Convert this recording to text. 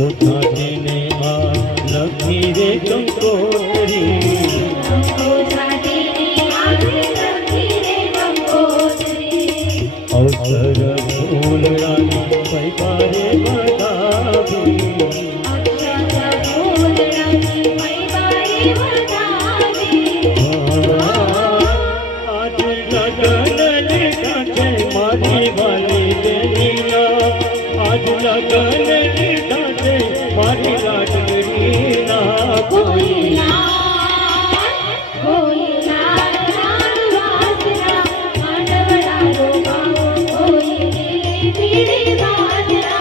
છાતીને આ લખી રે કંકોત્રી અક્ષર ફૂલડાની પૈપારે બતાવી આજ લગન લીધા છે મારી વાલી બેનિયા આજ લગન